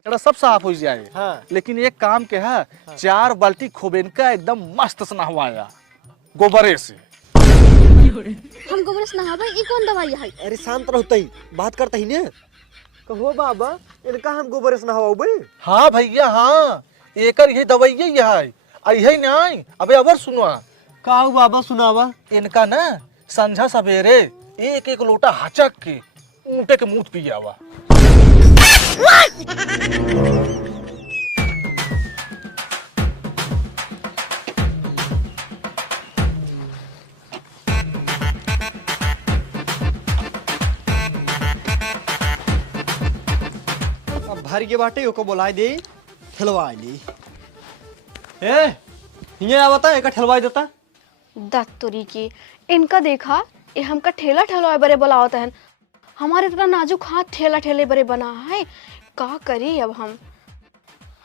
कचरा सब साफ हो जाए। हाँ। लेकिन एक काम के है, 4 बाल्टी खोबेन का एकदम मस्त से नहवाया गोबरे से। हम गोबर से नहावे, ई कौन दवाई है? अरे शांत रहते ही बात करते ही ने। कहो बाबा इनका हम गोबर से नहवाबे। हाँ भैया हाँ, एकर यही दवाई है। यही नहीं, अबे अबर सुनवा। का बाबा सुनावा। इनका ना संझा सवेरे एक एक लोटा हचक के ऊँटे के मुंह पियावा। अब भर के बाटे ओको बुलाए दे, ठेलवाई ली। ए हिये आवता एक ठेलवाई देता। दत्तोरी की इनका देखा, ये हमका ठेला ठेला बरे बुलावत है। हमारे इतना नाजुक हाथ ठेला ठेले बरे बना है, का करी अब हम।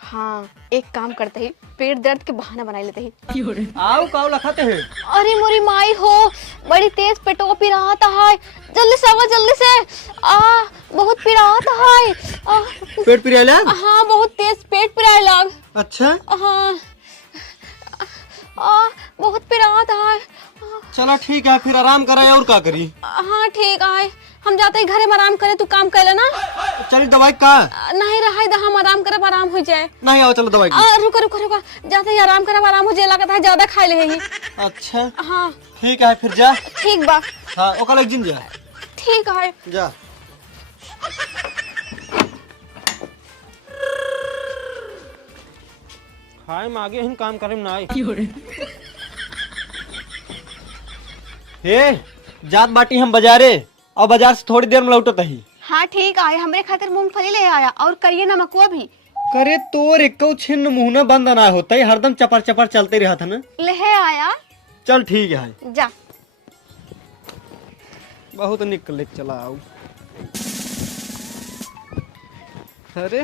हाँ एक काम करते ही, पेट दर्द के बहाना बना लेते ही। आओ काऊ लखाते हैं। अरे मोरी माई हो, बड़ी तेज पेटो पिरात है, जल्दी से आवा जल्दी से। बहुत पिरात है। पेट पिराला? हाँ बहुत तेज पेट पिराए लग। अच्छा हाँ बहुत पिरात है। चलो ठीक है, फिर आराम कराए और का करी। हाँ ठीक है, हम जाते ही घरे में आराम करे, तू काम कर लेना। चल दवाई का नहीं रहा दा, हम आराम करे आराम हो जाए। नहीं आओ चलो दवाई रुको रुको रुको, जाते ही आराम करे आराम हो जाए, लगता है ज्यादा खा ले ही। अच्छा हाँ ठीक है फिर जा। ठीक बा। हाँ ओका लग जिन जा। ठीक है जा। हाय मागे हम काम करें ना। हे जात बाटी हम बाजारे, और बाजार से थोड़ी देर में लौटत ही। हाँ ठीक है, हमरे खातिर मूंगफली ले आया और करिए नमकुआ भी। करे तोर एको छिन्न मुंह न बंद ना होता है, हरदम चपर चपर चलते रहा था ना। ले आया। चल ठीक है जा। बहुत निकले चलाओ। अरे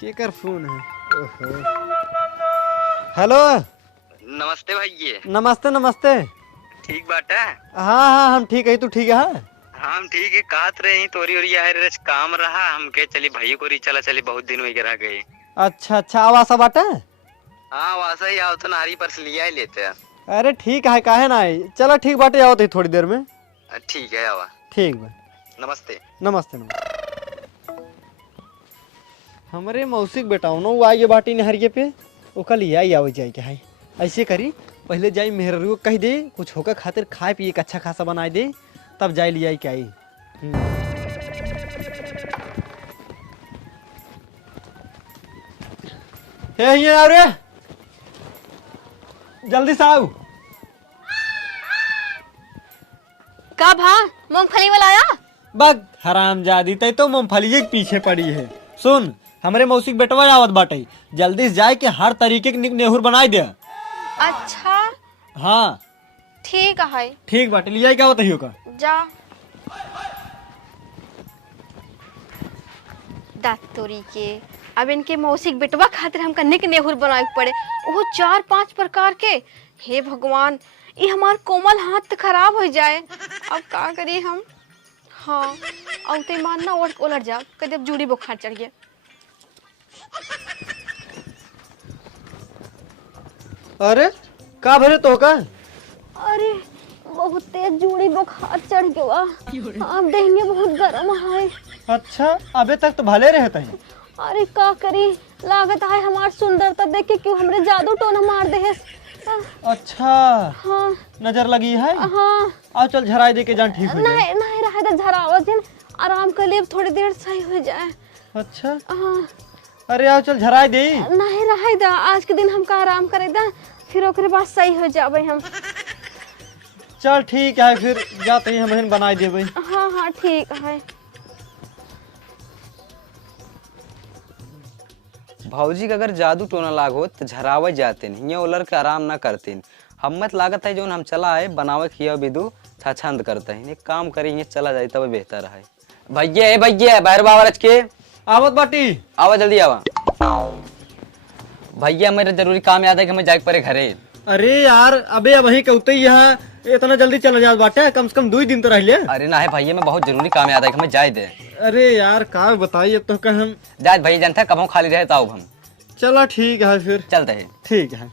के कर फोन है। ओहो हेलो नमस्ते भैया। नमस्ते नमस्ते। ठीक बाटा? हाँ हाँ हम ठीक है, तू ठीक है? हाँ हम ठीक है, कात रहे हैं तोरी और यार रच काम रहा, हम के चली भाई को चला चली, बहुत दिन वगैरह गए। अच्छा अच्छा आवाज सब बाटे। हाँ वासा ही आओ तो नारी पर से लिया ही लेते हैं। अरे ठीक है, काहे ना आई। चलो ठीक बाटे, आओ तो थोड़ी देर में। ठीक है आवा। ठीक बा। नमस्ते। नमस्ते नमस्ते। हमारे मौसिक बेटाओ ना वो आई बाटी नहरिए पे, ओका लिया ही आवे जाए के है। ऐसे करी पहले जाई मेहररू कह दे कुछ होकर खातिर खाए पिए अच्छा खासा बनाए दे, तब जाए लिया के आई। हे ये आ रे, जल्दी से आओ। का भा मूंगफली वाला आया? बग हरामजादी तय तो मूंगफली के पीछे पड़ी है। सुन हमरे मौसिक बेटवा आवत बाटे, जल्दी से जाए के हर तरीके के नेहुर बनाए दे। अच्छा हाँ ठीक है। ठीक बाटे, लिया क्या होता है का। जा। दातोरी के अब इनके मौसिक बेटवा खातिर हमका निक नेहुर बनाए पड़े, वो 4-5 प्रकार के। हे भगवान, ये हमार कोमल हाथ तो खराब हो जाए, अब का करी हम। हाँ अब तो मानना उलट जा, कभी अब जूड़ी बुखार चढ़ गया। अरे का भरे तो का। अरे बहुत तेज जूड़ी बुखार चढ़ गया, अब देहिया बहुत गर्म है। अच्छा अबे तक तो भले रहता है। अरे का करी, लागत है हमार सुंदरता देख के क्यों हमरे जादू टोना मार दे है। अच्छा हाँ नजर लगी है। हाँ आओ चल झराई दे के जान ठीक हो जाए। नहीं नहीं रहा था झरावा दिन, आराम कर ले थोड़ी देर सही हो जाए। अच्छा हाँ अरे आओ चल झराई दे। नहीं रहा था, आज के दिन हमका आराम करे दा, फिर ओकरे बाद सही हो जाबे हम। चल ठीक है फिर जाते ही हम बनाई देबे। हाँ हाँ ठीक है। भौजी का अगर जादू टोना लागो तो झरावे जाते हिया उलर के आराम ना करते। हम मत लागत है जो हम चला है बनावे खिया बिदु छछंद करते हैं, एक काम करेंगे चला जाए तब बेहतर है। भैया बाहर बाबा रच के आवत बाटी, आवा जल्दी आवा। भैया मेरे जरूरी काम याद है कि मैं जाके परे घरे। अरे यार अबे वही कहते यहाँ इतना जल्दी चला जात बाटे, कम से कम 2 दिन तो रह ले। अरे ना है भैया, मैं बहुत जरूरी काम याद है कि मैं जाए दे। अरे यार का बताइए तो का हम। जात भाई जनता कबों खाली रहे ताऊ हम चलो ठीक है फिर। चलते हैं। ठीक है।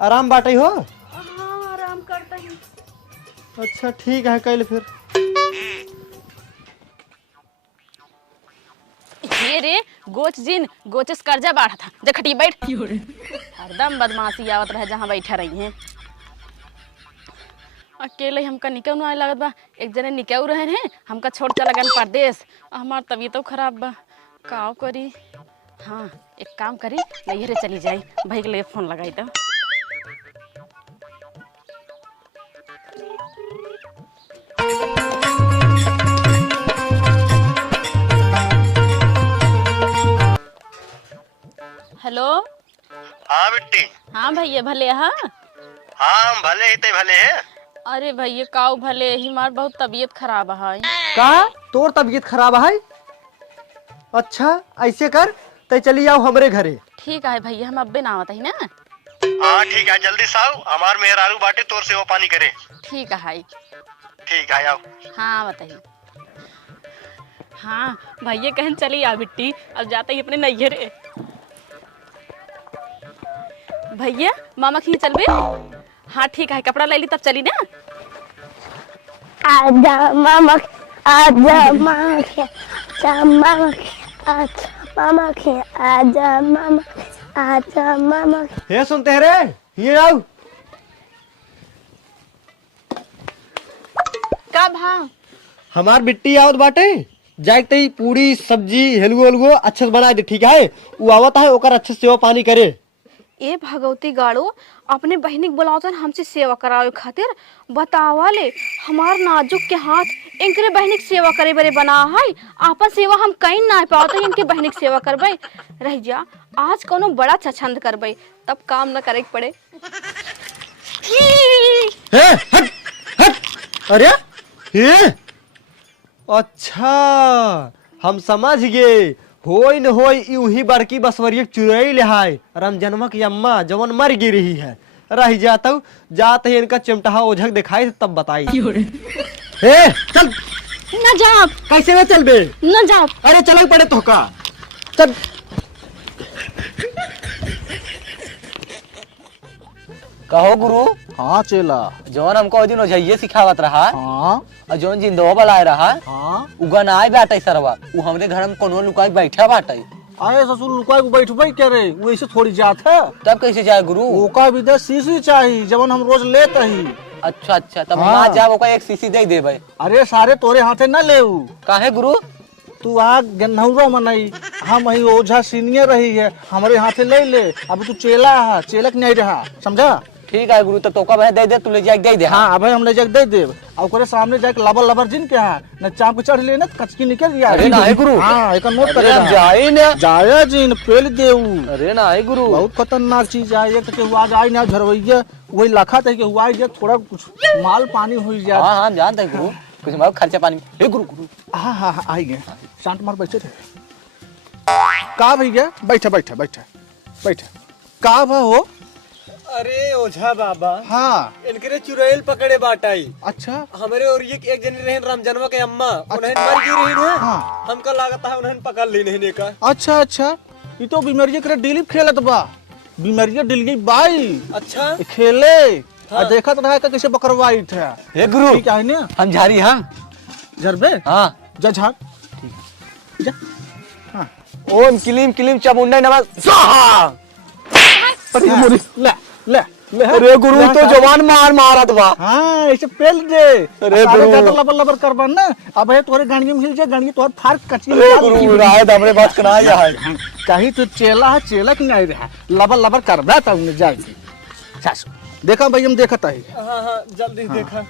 आराम बाटे हो? हाँ आराम करता ही। अच्छा ठीक है कल फिर। ये रे गोच जिन गोचस कर्जा बाढ़ा था जखटी बैठ हरदम बदमाशी आवत रहे जहाँ बैठा रही हैं। अकेले हमका निकल ना लागत बा। एक जने निकल रहे हैं हमका छोड़ चला गन परदेश। हमार तबीयत तो खराब बा का करी। हाँ एक काम करी नैहरे चली जाई भाई के लिए फोन लगाई तो। हेलो। हाँ बिट्टी। हाँ भैया भले। हाँ हाँ हम भले ही ते भले है। अरे भैया काऊ भले ही मार बहुत तबीयत खराब है। का तोर तबीयत खराब है? अच्छा ऐसे कर ते चली आओ हमरे घरे। ठीक है भैया हम अब्बे ना आवत ही ना। हाँ ठीक है जल्दी से आओ हमार मेहरारू बाटे तोर से वो पानी करे। ठीक है। ठीक है आओ। हाँ बताइए। हाँ भैया कहन चली आ बिट्टी अब जाते ही अपने नैहरे। भैया मामा खी चलबे। हाँ ठीक है कपड़ा ले ली तब चली ना। आजा मामा आजा मामा के आजा मामा के आजा मामा के आजा मामा आजा मामा। हे सुनते रे ये आओ। कब? हाँ हमार बिट्टी आवत बाटे जाते ही पूरी सब्जी हलवो हलवो अच्छे से बना दे। ठीक है वो आवत है ओकर अच्छे से सेवा पानी करे। ए भगवती गाड़ो अपने बहनी के बुलावतन हमसे सेवा करावे खातिर बतावा ले। हमार नाजुक के हाथ इनके बहनी की सेवा करे बरे बना है। आपन सेवा हम कहीं ना पावत इनके बहनी की सेवा करबे। रह जा आज कोनो बड़ा छछंद करबे तब काम न करे के पड़े। हे हट हट। अरे ये अच्छा हम समझ गए होई न होई यूं ही बड़की बसवरिया चुराई ले हाय रामजन्मा की अम्मा जवन मर गिर रही है। रह जाता जाते ही इनका चिमटा ओझक दिखाई तब बताई। हे चल न जाओ। कैसे में चल बे? न जाओ। अरे चल पड़े तो का चल। कहो गुरु हाँ चेला। जौन हमको दिन ओझाइये सिखावत रहा हाँ और जौन जिंदवा बलाए रहा हाँ उगन आए बाटे सरवा उ हमरे घर में कोनो लुकाई बैठा बाटे। आए ससुर लुकाई को बैठबे करे वैसे थोड़ी जात है। तब कैसे जाए गुरु? ओका भी दे सीसी चाहिए जवन हम रोज लेते ही। अच्छा अच्छा तब हाँ। वहाँ जाओ ओका एक सीसी दे देबे। अरे सारे तोरे हाथे न ले काहे गुरु? तू आ गन्नौरा मनई हम ही ओझा सीनियर रही है हमारे हाथे ले ले। अभी तू चेला है चेलक नहीं रहा समझा। ठीक है गुरु तो टोका भाई दे दे तू ले जाके दे दे। हाँ अब हम ले जाके दे देव और ओकरे सामने जाके लबर लबर जिन के है न चाप के चढ़ ले न कचकी निकल गया। अरे नहीं गुरु। हाँ एक नोट अरे कर हम जाए ना। जाया जिन पेल देऊ। अरे नहीं गुरु। बहुत खतरनाक चीज है एक के हुआ जाए ना झरवैया वही लखा थे कि हुआ जाए थोड़ा कुछ माल पानी हो जाए। हाँ हाँ जानते हैं गुरु कुछ हमारा खर्चा पानी। हे गुरु गुरु हाँ हाँ हाँ आई गए शांत मार बैठे थे। का भैया बैठा बैठा बैठा बैठा का भा हो? अरे ओझा बाबा हाँ इनके चुड़ैल पकड़े बाटाई। अच्छा हमारे और ये एक जनी रहन रामजन्मा के अम्मा उन्हें मर गई रही है। हाँ। हमका लागत है उन्हें पकड़ ली नहीं का। अच्छा अच्छा ये तो बीमारिया करे डिलीप खेलत बा बीमारिया डिल गई बाई। अच्छा ये खेले हाँ। देखत रहा का कैसे बकरवाई थे। हे गुरु ठीक है ना हम झारी। हाँ झरबे हाँ जा झाड़ जा। हाँ ओम किलिम किलिम चामुंडा नमः स्वाहा। ले ले ले। अरे गुरु तो जवान मार मारत बा। हाँ ऐसे पेल दे। अरे सारे गुरु। ज्यादा लबर लबर करबा ना अब ये तोरे गाड़ियों में हिल जाए गाड़ी तोहर फार कचकी अरे गुरु राय हमरे बात करा जा है। कहीं तो चेला है चेला की नहीं रहा लबर लबर करबा तब उन्हें जाएगी। सासू देखा भाई हम देखता है। हाँ हाँ जल्दी देखा।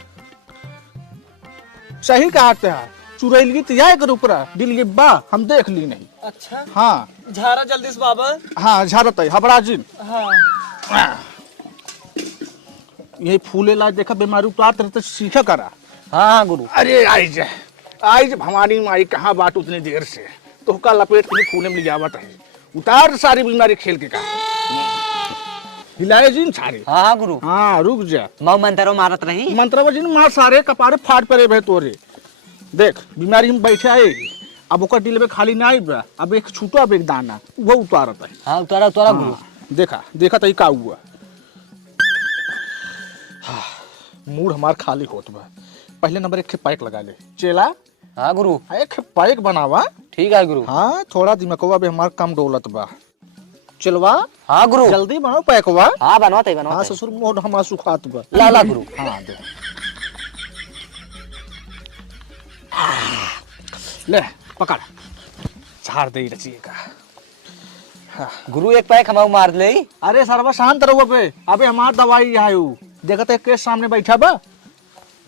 सही कहते हैं चुरैल की तैयार कर ऊपर दिल के बा हम देख ली नहीं। अच्छा हाँ झारा जल्दी से बाबा। हाँ झारत है हबड़ा जिन। हाँ यही फूले ला देखा बीमारी उतार तरह सीखा करा। हाँ हाँ गुरु। अरे आई भवानी माई कहाँ बात उतनी देर से तो का लपेट के फूले में ले जावत है उतार सारी बीमारी खेल के का। हिलाए जिन सारे। हाँ हाँ गुरु, हाँ रुक जा, मऊ मंत्रो मारत रही। मंत्रवा जिन मार सारे कपारे फाट पड़े भे तोरे। देख बीमारी में बैठे आए, अब ओकर दिल में खाली नहीं बा, अब एक छूटा अब एक दाना वो उतारत है। हाँ उतारा उतारा गुरु। देखा देखा तई का हुआ। हाँ, मूड हमार खाली होत बा। पहले नंबर एक पैक लगा ले चेला। हाँ गुरु, एक पैक बनावा। ठीक है गुरु। हाँ थोड़ा दिमागवा भी हमार कम डोलत बा। चलवा। हाँ गुरु, जल्दी बनाओ पैकवा। हाँ बनवाते हाँ बनवाते। ससुर मोड हमार सुखात बा। ला ला गुरु। हाँ दे ले पकड़, झाड़ दे रचिएगा। गुरु एक पैक हम मार ले। अरे सरवा शांत रहो बे, अबे हमार दवाई है उ। देखत है केस सामने बैठा बा,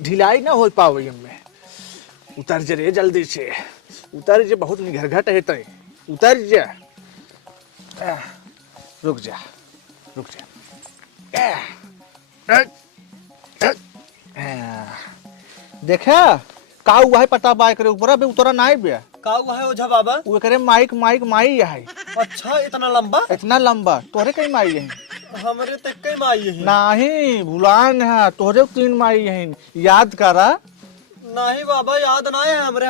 ढिलाई ना हो पावे में। उतर जे रे जल्दी से, उतर जे, बहुत निघरघट है तय। उतर जा, रुक जा रुक जा। देखा का हुआ है पता बा एकरे ऊपर अबे उतरा नहीं बे। का हुआ है ओझा बाबा? वो करे माइक माइक माई है। अच्छा इतना लंबा? इतना लंबा तोहरे कई माई है? हमरे तक कई माई है। नहीं भुलान है तोहरे 3 माई है, याद करा। नहीं बाबा याद ना है हमरे,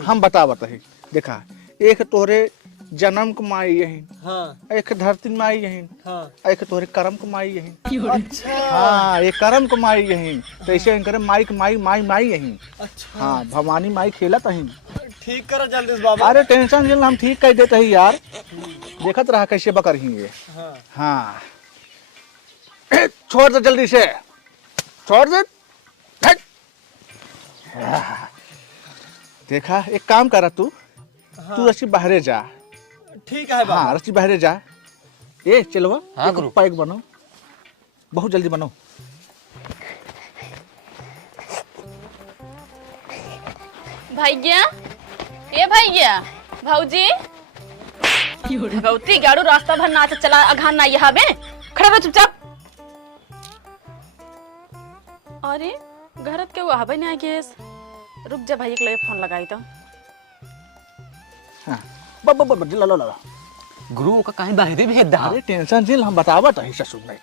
हम बतावत है। देखा एक तोहरे जन्म के माई यही, हाँ एक धरती माई यही, हाँ। एक तोहरे कर्म के माई यही। अच्छा हाँ एक कर्म के माई यही, तो ऐसे करे माई के माई माई माई यही। अच्छा हाँ भवानी माई खेलत है। ठीक करो जल्दी से बाबा। अरे टेंशन जिन हम ठीक कर देते ही यार, देखत रहा कैसे बकर ही ये। हाँ हाँ छोड़ दे जल्दी से, छोड़ दे। हट। देखा एक काम करा तू, तू रस्सी बाहरे जा। ठीक है बाबा। हाँ रस्सी बाहरे जा। ए चलवा। हाँ गुरु। पैक बनाओ, बहुत जल्दी बनाओ। भैया, ए भैया, भौजी, भगवती गाड़ू रास्ता भर नाच चला अघान ना यहाँ बे, खड़ा रहो चुपचाप। अरे घरत के वहाँ भी नहीं गैस, रुक जा भाई के लिए फोन लगाई तो। हाँ बब ला ला ला। गुरु का कहीं बाहर भेज दा। अरे टेंशन जिल हम बतावत है ससुर नहीं।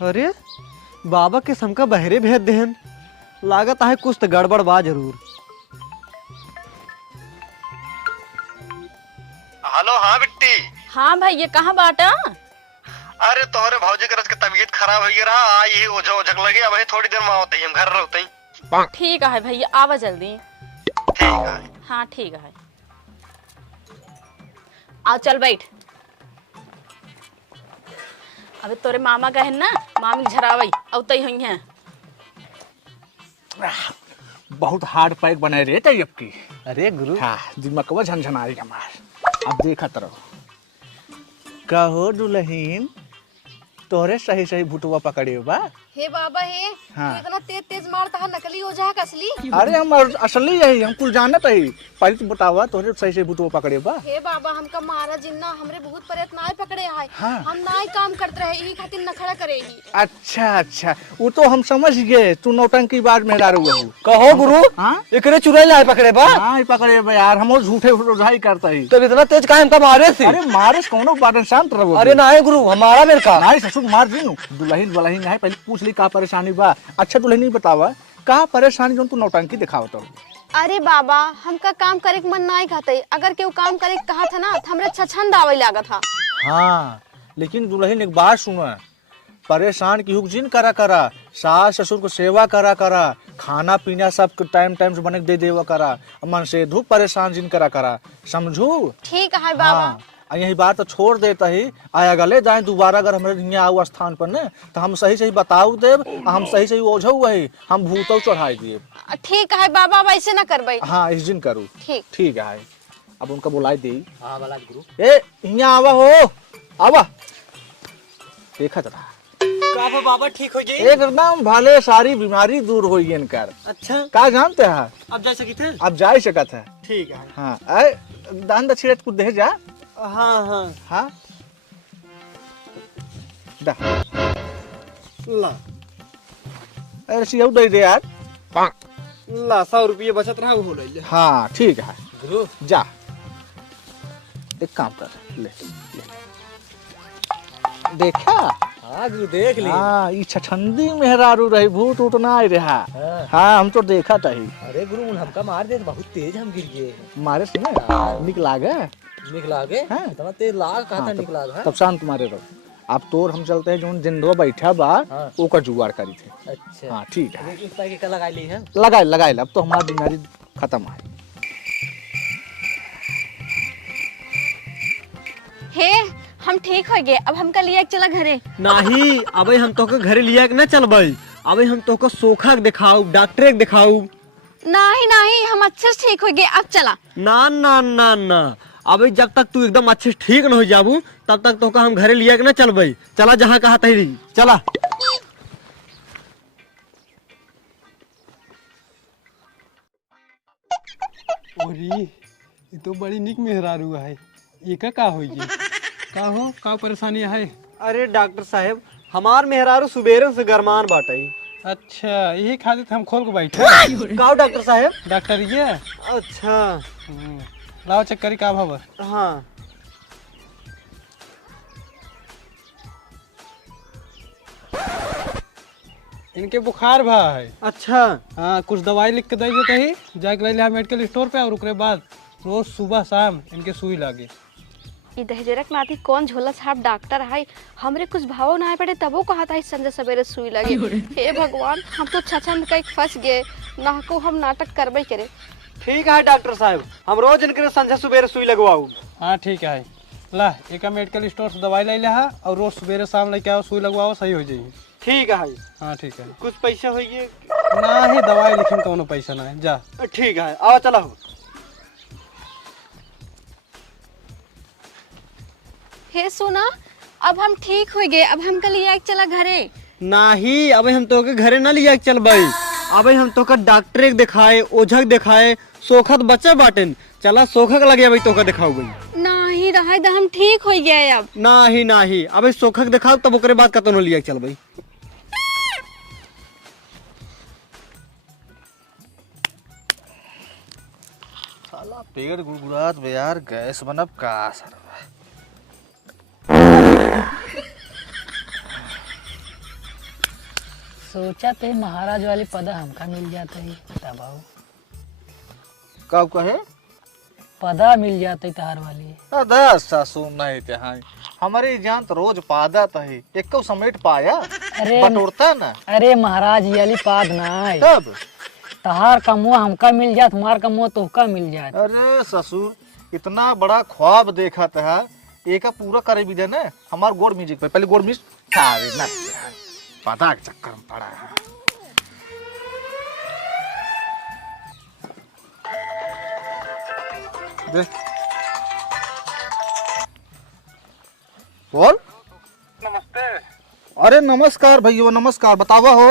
अरे बाबा के समका बहरे भेज देहन, लागत है कुछ तो गड़बड़ बा जरूर। हेलो हाँ बिट्टी। हाँ भैया कहाँ बाटा? अरे तोहरे भौजी के रच के तबीयत खराब हो रहा, आई ओझा ओझक लगे, अब थोड़ी देर में आवते हम घर रहते। ठीक है भैया आवा जल्दी। ठीक है। हाँ ठीक है, आओ चल बैठ। अबे तोरे मामा का है ना, मामी झरावई अब तई हुई है। बहुत हार्ड पैक बनाए रे तय अब की। अरे गुरु, हाँ दिमागवा झनझनाई हमार। अब देखत रहो। कहो दुल्हीन तोहरे सही सही भुटवा पकड़े बा। हे बाबा हे, हाँ। इतना तेज तेज मारता है, नकली हो जा असली। अरे हम असली यही हम कुल जानत है। पहले तू बतावा तोहरे सही सही भुटवा पकड़े बा। हे बाबा हमका मारा जिन्ना हमरे बहुत प्रयत्न आए पकड़े है। हाँ। हम ना काम करते रहे, यही खातिर नखड़ा करे ही। अच्छा वो तो हम समझ गए, तू नौटंकी बाज में डाल हुआ। कहो गुरु, हाँ एकरे चुराई लाए पकड़े बा। हाँ पकड़े बा यार, हम झूठे रोजाई करता ही। तब इतना तेज काहे हमका मारे थे? अरे मारे कौनो बात शांत रहो। अरे ना है गुरु, हमारा मेरे का नहीं ससुर मार दी दुल्हीन दुल्हीन है, पहले पूछ ली का परेशानी बा। अच्छा दुल्हीन नहीं बतावा का परेशानी जो तू नौटंकी दिखावत हो। अरे बाबा हमका काम करे के मन नहीं कहते, अगर केहू काम करे के कहा था ना तो हमरे छछन दावे लागत था। हाँ लेकिन दुल्हीन एक बात सुना, परेशान की हुक करा करा, सास ससुर को सेवा करा करा, खाना पीना सब टाइम टाइम से बने दे देवा करा, मन से धूप परेशान जिन करा करा, समझू। ठीक है बाबा। हाँ यही बात तो छोड़ देता ही, आया गले जाए दोबारा अगर हमारे यहाँ आओ स्थान पर ने तो हम सही सही बताऊ देव, हम सही सही ओझौ वही हम भूतौ चढ़ाई दिए। ठीक है बाबा, वैसे ना करबे। हाँ इस दिन करूँ। ठीक ठीक है अब उनका बुलाई दी। हाँ वाला गुरु। ए यहाँ आवा हो, आवा देखा जरा का बाबा ठीक हो जाए एकदम भले सारी बीमारी दूर हो इनकर। अच्छा का जानते हैं अब जा सकी थे? अब जा ही सकत है। ठीक है। हाँ अरे दान दक्षिणा कुछ दे जा। हाँ हाँ हाँ दा ला अरे सियाऊ दे दे यार। ला 100 रुपये बचत रहा हो ले। हाँ ठीक है गुरु जा, एक काम कर ले, ले। देखा हाँ गुरु देख ली। हाँ ई छछंदी मेहरारू रही भूत उत ना आई रहा। हाँ हम तो देखा तही। अरे गुरु उन हमका मार दे बहुत तेज हम गिर गए। मारे से ना निक लागे। निकला गए हाँ। इतना तेज लाग कहा था निकला है। तब शांत मारे रहो। अब तोर हम चलते हैं जो जिंदो बैठा बा हाँ। ओकर जुगाड़ करी थे। अच्छा हाँ ठीक है इस तरह की लगा ली है। लगाए अब तो हमारी बीमारी खत्म है। हे हम ठीक हो गए, अब हमका लिया चला घरे। नहीं अबे हम तो के घरे लिया के ना चलबई। अबे हम तो को सोखा के दिखाऊ डॉक्टर के दिखाऊ। नहीं हम अच्छे से ठीक हो गए, अब चला। ना ना ना ना अबे जब तक तू एकदम अच्छे से ठीक न हो जाबू तब तक तो का हम घरे लिया के ना चलबई। चला जहाँ कहा तही चला। ओरी ये तो बड़ी निक मेहरारू है। एका का होई का हो का परेशानी है? अरे डॉक्टर साहब हमार मेहरारू सुबेरे से गरमान बाटे। अच्छा यही खातिर हम खोल के बैठे। का डॉक्टर साहब? डॉक्टर ये अच्छा लाओ चेक करी का भाव। हाँ इनके बुखार भा है। अच्छा हाँ कुछ दवाई लिख के दे देते ही जाके ले लिया मेडिकल स्टोर पे और उसके बाद रोज सुबह शाम इनके सुई लागे। ई दहजरक नाती कौन झोला साहब डॉक्टर है, हमरे कुछ भाव ना पड़े तबो कहा था संजय सवेरे सुई लगे। हे भगवान हम तो छछंद कई फंस गए, ना को हम नाटक करबे करे। ठीक है डॉक्टर साहब हम रोज इनके संझे सुबेरे सुई लगवाऊ। हाँ ठीक है ला एक मेडिकल स्टोर से दवाई ले लिया और रोज सवेरे शाम लेके आओ सुई लगवाओ सही हो जाएगी। ठीक है हाँ ठीक है। कुछ पैसा होइए ना ही दवाई लिखी कोनो पैसा ना है जा। ठीक है आओ चला हो। हे सुना अब हम ठीक हो गए, अब हम कल लिया चला घरे। नहीं अबे हम तो के घरे ना लिया के चलबई। अबे हम तो का डॉक्टर के दिखाए ओझा के दिखाए सोखत बच्चा बाटन। चला सोखक लगे अबे तो का दिखाऊ गई। नहीं रहा दा हम ठीक हो गए अब। नहीं अबे सोखक दिखाओ तब ओकरे बाद कतनो लिया के चलबई। साला पेड़ गुड़गुड़ात बे यार गैस बनब का सर। सोचा थे महाराज वाली पद हमका मिल जाता है तबाऊ। कब कहे पदा मिल जाता है तहार वाली। दस सासू नहीं ते हाँ हमारे जान तो रोज पादत है एक को समेट पाया अरे बटोरता ना। अरे महाराज ये वाली पाद ना है। तब तहार कमुआ हमका मिल जात हमार कमुआ तोहका मिल जात। अरे ससुर इतना बड़ा ख्वाब देखा था एक पूरा करे भी देना हमार गोड़ म्यूजिक पे पहले गोड़ म्यूजिक ना पता के चक्कर में पड़ा है। देख बोल। नमस्ते। अरे नमस्कार भैया नमस्कार बतावा हो।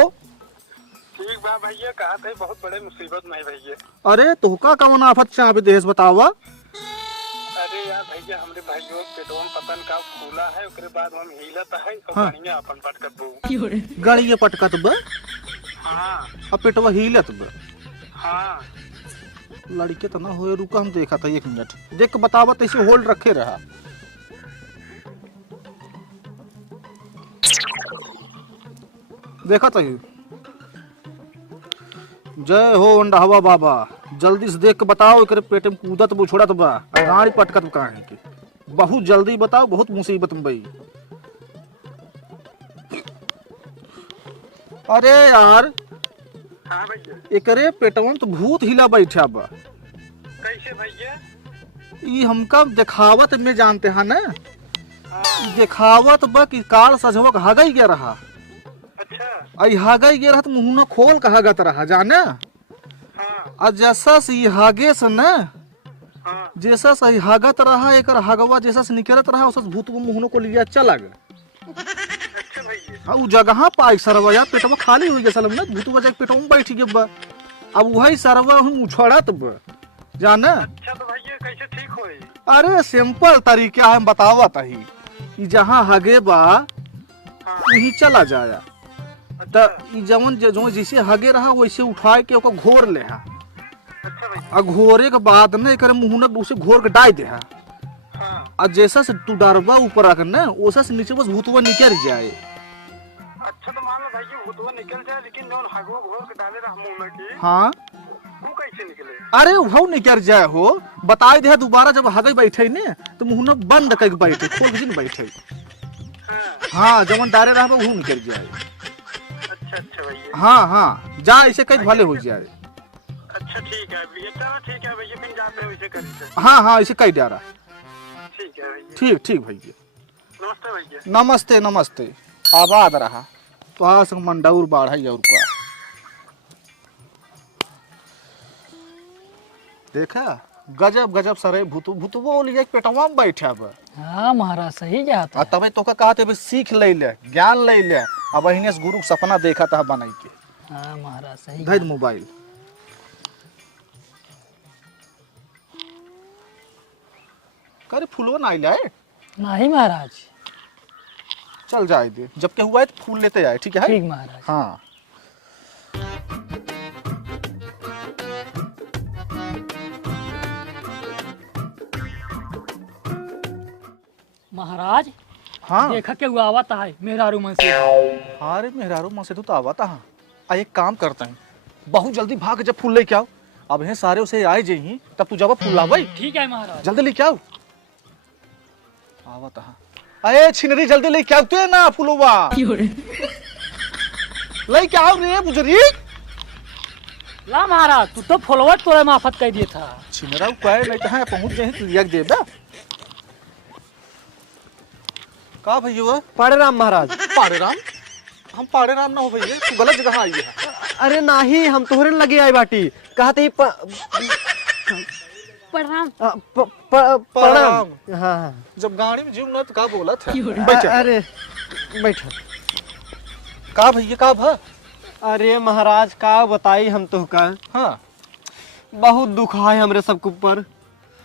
ठीक बा भैया कहा थे बहुत बड़े मुसीबत में है भैया। अरे तुहका कवन आफत चाह देश बतावा। अरे यार भैया हमरे भाइयों पेटों में पतन का फूला है उसके बाद हम हिलत है और हाँ। बढ़िया अपन पटकत बहू। गड़िए पटकत बा हाँ अब पेटवा हिलत बा। हाँ लड़के तो ना होए रुका हम देखा था 1 मिनट देख के बतावा तैसे होल्ड रखे रहा। देखा था जय हो अंडहवा बाबा जल्दी से देख के बताओ एकरे पेट में कूदत वो छोड़त बा गाड़ी पटकत कहां के बहुत जल्दी बताओ बहुत मुसीबत में बई। अरे यार हाँ भैया एकरे पेटवा में तो भूत हिला बैठा बा। कैसे भैया? ई हमका दिखावत में जानते हैं ना दिखावत बा कि काल सजवक हगई गया रहा। अच्छा आई हगई गया रहा तो मुंह न खोल के हगत रहा जाना। हाँ आ जैसा से ई हगे से ना हाँ जैसा से हगत रहा एक हगवा जैसा से निकलत रहा उस भूत को मुंह को लिया चला गया। अच्छा भैया उ जगह पाई सरवा यार पेटवा खाली हो गया सलम ना भूतवा जाके पेटवा में बैठ गया बा। अब वही सरवा हम उछड़त बा जाना। अच्छा तो भैया कैसे ठीक होई? अरे सिंपल तरीका हम बतावत ही ई जहाँ हगे बा वही चला जाया त ई जवन जैसे हगे रहा वैसे उठाए के ओकर घोर ले हा। अच्छा भैया आ घोरे के बाद न एकर मुंह न दूसरे घोर के डाल दे हा। हाँ और जैसा से तू डरबा ऊपर आकर ना वैसा से नीचे बस भूतवा निकल जाए। अच्छा तो मान लो भाई जी भूतवा निकल जाए, लेकिन जौन हगो घोर के डाले रहा मुंह में की हाँ वो कैसे निकले? अरे वो निकल जाए हो, बताए दे दोबारा जब हगे बैठे ने तो मुंह न बंद करके बैठे, खोल के नहीं बैठे। हाँ जब डारे रहा वो निकल जाए। अच्छा भैया। हाँ जा ऐसे कई भले हो जाए। अच्छा ठीक है भैया, चलो ठीक है भैया, फिर जाते हैं वैसे करेंगे। हाँ ऐसे कई डारा। ठीक है भैया। ठीक भैया। नमस्ते भैया। नमस्ते आबाद रहा तो आज मंडौर बाढ़ और का देखा गजब सरे भूतवो लिया पेटवा में बैठा बा। हाँ महाराज सही जाता आ तबे तो कहते सीख ले ज्ञान ले ले। अब अहिने से गुरु सपना देखा था बनाई के। हाँ महाराज सही धैर्य मोबाइल करे फूलवा ना आइले। नहीं महाराज। चल जाए दे, जब के हुआ है तो फूल लेते आए। ठीक है ठीक महाराज। हाँ महाराज हाँ देखा के हुआ आवता है मेहरारू मन से। अरे मेहरारू माँ से तो आवता हाँ। एक काम करते हैं, बहुत जल्दी भाग जब फूल लेके आओ। अब है सारे उसे आए जही तब तू जब फूल लावे। ठीक है महाराज। जल्दी लेके आओ। आवता हाँ। अरे छिनरी जल्दी लेके आओ तू ना फूलवा लेके आओ रे बुजरी। ला महाराज तू तो फॉलोवर तोरे माफत कह दिया था। छिनरा कहे नहीं तो पहुंच जाए तू एक दे बा का भैया। पाड़े राम महाराज। पाड़े राम? हम पाड़े राम ना हो भैया, तू गलत जगह आई है। अरे नाही हम तोहरे लगे आए बाटी कहते ही प्रणाम। प्रणाम। हाँ जब गाड़ी में जीव ना तो का बोला था। अरे बैठो। का भैया का भा? अरे महाराज का बताई हम तो का। हाँ बहुत दुख है हमरे सबके ऊपर।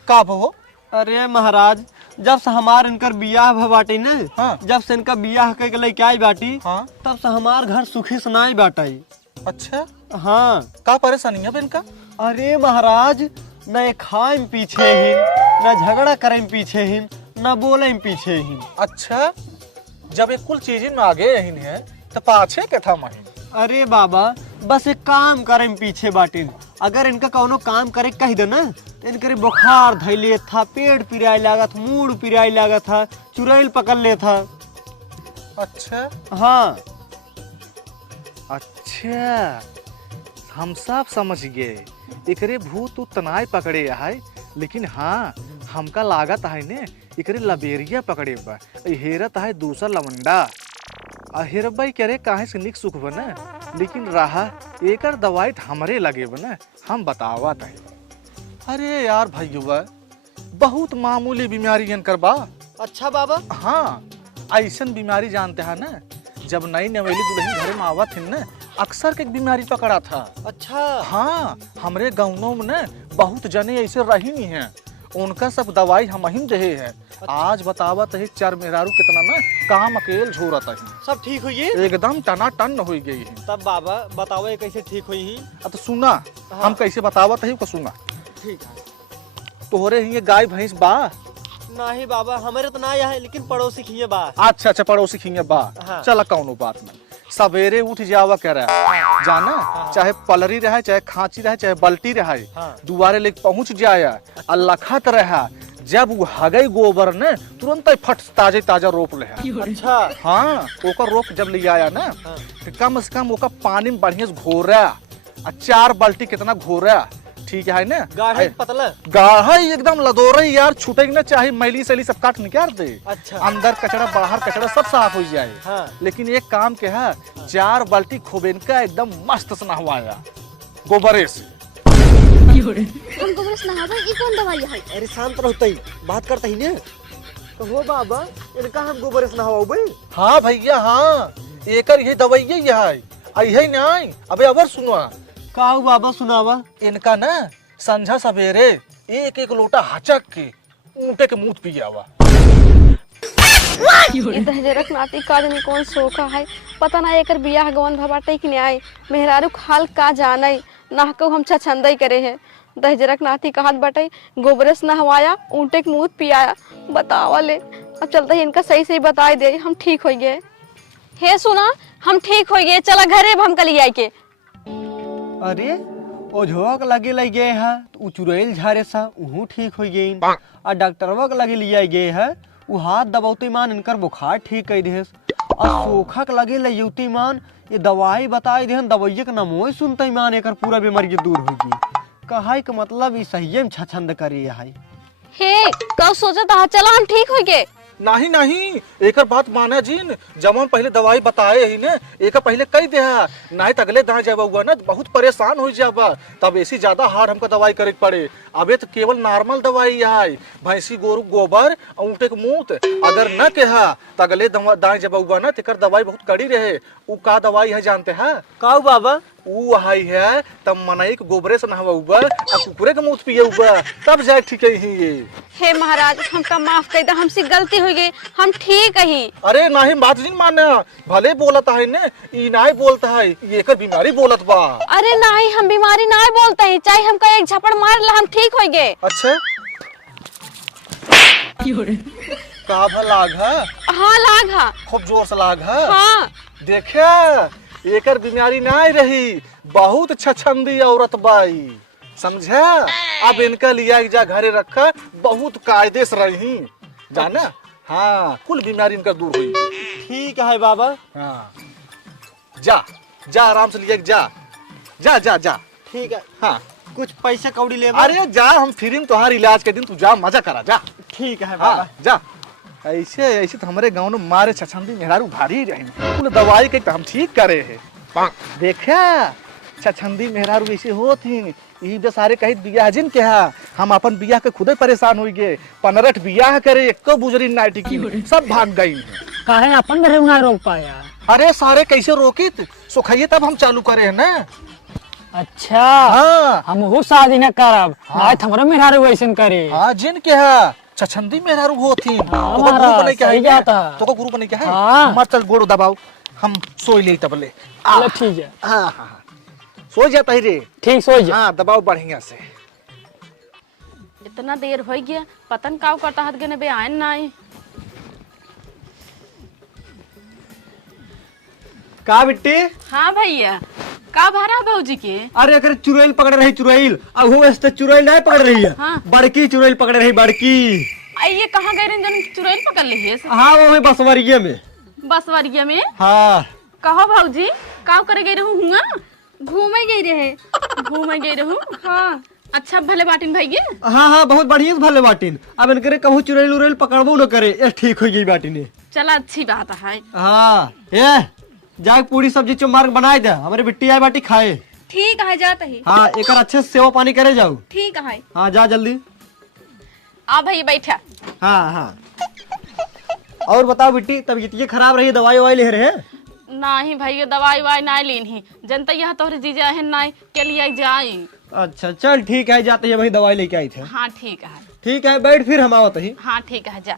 का भो? अरे महाराज जब से हमार इनकर बियाह भ बाटी न। हाँ। जब से इनका बियाह के लेके आई बाटी। हाँ। तब से हमार घर सुखी सुनाई बाटाई। अच्छा हाँ। का परेशानी है इनका? अरे महाराज न खाए पीछे ही, न झगड़ा करे पीछे ही, न बोले पीछे ही। अच्छा जब एक कुल चीज में आगे यही है तो पाछे के था महीन। अरे बाबा बस एक काम करे पीछे बाटी। अगर इनका कौनो काम करे कह दे ना, इनके बुखार धैले था, पेट पिराए लागत, मूड पिराए लागत था, चुड़ैल पकड़ ले था। अच्छा हाँ। अच्छा हम सब समझ गए। एकरे भूत तनाई पकड़े है, लेकिन हाँ हमका लागत है ने एकरे लबेरिया पकड़े बा। हेरत है दूसरा लवंडा। हेरबाई करे काहे से निक सुख बना, लेकिन रहा एकर दवाई हमरे लगे बना। हम बतावत है। अरे यार भैया बहुत मामूली बीमारी इनकर बा। अच्छा बाबा। हाँ ऐसन बीमारी जानते हैं ना, जब नई नवेली दुल्हन घर में आवत थी ना अक्सर के बीमारी पकड़ा था। अच्छा। हाँ हमरे गाँवों में ना बहुत जने ऐसे रही नहीं है, उनका सब दवाई हम ही रहे हैं। आज बतावत है चार मेहरारू कितना ना काम अकेल झोरत है। सब ठीक हुई? एकदम टना टन हो गई है। तब बाबा बताओ ये कैसे ठीक हुई ही? तो सुना। हाँ। हम कैसे बतावत है सुना। ठीक है। तोहरे ही गाय भैंस बा? नहीं बाबा हमारे तो ना है, लेकिन पड़ोसी खिए बा। अच्छा पड़ोसी खिंगे बा। हाँ। चला कौनो बात नहीं, सवेरे उठ जावा करे जाना। चाहे पलरी रहे, चाहे खांची रहे, चाहे बल्टी रहे, दुआरे लेके पहुंच जाया। लखत रहा जब वो हगई गोबर ने तुरंत फट ताजा रोप ले। अच्छा। हाँ ओकर रोप जब ले आया ना तो कम से कम ओकर पानी में बढ़िया से घोरा। 4 बाल्टी कितना घोरा। ठीक है ना? गाढ़ा पतला गाढ़ा एकदम लदोरे यार, छूटे ना चाहे मैली सैली सब काट निकाल दे। अच्छा। अंदर कचड़ा बाहर कचड़ा सब साफ हो जाए। हाँ। लेकिन एक काम के है 4 बाल्टी खोबेन का एकदम मस्त से नहवाया गोबरे से। हम गोबर से नहावे, ई कौन दवाई है? अरे शांत रहते ही बात करते ही ने। तो हो बाबा इनका हम गोबर से नहवाओ। हाँ भैया हाँ एकर यही दवाई है। यही नहीं अबे अबर सुनवा। काऊ बाबा सुनावा। इनका ना संझा सवेरे एक लोटा हचक के ऊँटे के मुंह पियावा। दहजरक नाती का जाने कौन सोखा है, पता ना एकर बियाह गवन भबाटे कि नहीं। मेहरारू हाल का जाने, ना को हम छछंदई करे है। दहजरक नाथी कहत बटे गोबरे से नहवाया ऊँटे के मुँह पियाया। बतावा ले अब चलते ही इनका सही सही बताए दे हम ठीक हो गए। हे सुना हम ठीक हो गए, चला घरे अब हम कल आई के। अरे ओझोक लगे लग गए है तो चुरैल झारे सा उहू ठीक हो गई। और डॉक्टरवा के लगे लिया गए है वो हाथ दबाते मान इनकर बुखार ठीक कर दे। और सोखा के लगे लयुती मान ये दवाई बताए दे, दवाइये का नामो ही सुनते मान एकर पूरा बीमारी दूर होगी। कहा के मतलब ई सही में छछंद करे है। हे कब सोचा था चला हम ठीक हो गए। नहीं नहीं एक बात माना जीन, जब हम पहले दवाई बताए ही ने एक पहले कही दे नहीं तो अगले दाँ जाबा हुआ ना बहुत परेशान हो जाबा, तब ऐसी ज्यादा हार्ड हमको दवाई करे पड़े। अबे तो केवल नॉर्मल दवाई है, भैंसी गोरु गोबर ऊँटे के मूत अगर न कहा तो अगले दाँ जाबा हुआ ना तेकर दवाई बहुत कड़ी रहे। उ का दवाई है जानते हैं? का बाबा उ हाई है तब मनई के गोबरे से नहवा हुआ और कुकुरे के मुँह पिए हुआ तब जाए ठीक ही ये। हे महाराज हमका माफ कर दे, हमसे गलती हो गई, हम ठीक ही। अरे नहीं बात नहीं मानना, भले बोलत है ने ई नहीं बोलता है ये एकर बीमारी बोलत बा। अरे नहीं हम बीमारी नहीं बोलते हैं, चाहे हमका एक झपड़ मार ला हम ठीक हो गए। अच्छा का लाग है? हाँ लाग है, खूब जोर से लाग है। हाँ देखे एकर बीमारी नहीं रही, बहुत छछंदी औरत बाई समझा। अब इनका लिया जा घरे रखा बहुत कायदे से रही जाना। हाँ कुल बीमारी इनका दूर हुई। ठीक है बाबा। हाँ जा जा आराम से लिया जा जा जा जा। ठीक है। हाँ कुछ पैसे कौड़ी ले। अरे जा हम फ्री में तुम्हारे इलाज के दिन तू जा मजा करा जा। ठीक है बाबा। हाँ, जा ऐसे ऐसे तो हमारे गांव में मारे छछंदी मेहरारू भारी रहे कुल दवाई के हम ठीक करे है। देखा छछंदी मेहरारू ऐसे होती यही बेसारे कही बियाह जिन के हम अपन बियाह के खुदे परेशान हो गए। 15 बियाह करे एको बुजरी नाइटी की सब भाग गई। काहे अपन घरे ना रोक पाया? अरे सारे कैसे रोकित सुखाइए तब हम चालू करे है ना। अच्छा हाँ हम वो शादी न करब। हाँ हमारा मेहरारू वैसन करे। हाँ जिन के है छछंदी मेहरारू होती तो महाराज, सही जाता। तो ग्रुप नहीं क्या है। हाँ। मत चल गोड़ दबाओ हम सोई ले तबले। चलो ठीक है। हाँ हाँ सो जाता ही रे। ठीक सो जा। हाँ दबाओ बढ़िया से। इतना देर हो गया पतन काव करता हाथ गने बे आयन नहीं। का बिट्टी? हाँ भैया का भरा भौजी के? अरे अगर चुड़ैल पकड़ रही चुड़ैल अब वो ऐसे चुड़ैल नहीं पकड़ रही है। हाँ। बड़की चुड़ैल पकड़ रही बड़की। ये कहाँ गए रंजन चुड़ैल पकड़ ली है? हाँ वो में बसवरिया में। बसवरिया में? हाँ कहो भौजी काम करे गई रहूँ हुआ? घूमे गई रहे। घूमे गई रहूँ? हाँ अच्छा भले बाटिन भाई गे। हाँ हाँ बहुत बढ़िया से भले बाटिन। अब इनके कहूँ चुड़ैल उड़ैल पकड़बो न करे ये ठीक हो गई बाटिन। चला अच्छी बात है। हाँ ये जाके पूरी सब्जी चुमार बनाए दे हमारे बिट्टी आए बाटी खाए। ठीक है जाता ही। हाँ एक अच्छे से सेवा पानी करे जाओ। ठीक है। हाँ जा जल्दी। आ भाई बैठा। हाँ हाँ और बताओ बिट्टी तबीयत ये खराब रही दवाई ववाई ले रहे? नहीं भाई दवाई वाई नहीं लीन ही जनता यह तोहरे जीजा है नहीं के लिए जाई। अच्छा चल ठीक है जाते हैं वही दवाई लेके आई थे। हाँ ठीक है। ठीक है बैठ फिर हम आवत ही। हाँ ठीक है जा।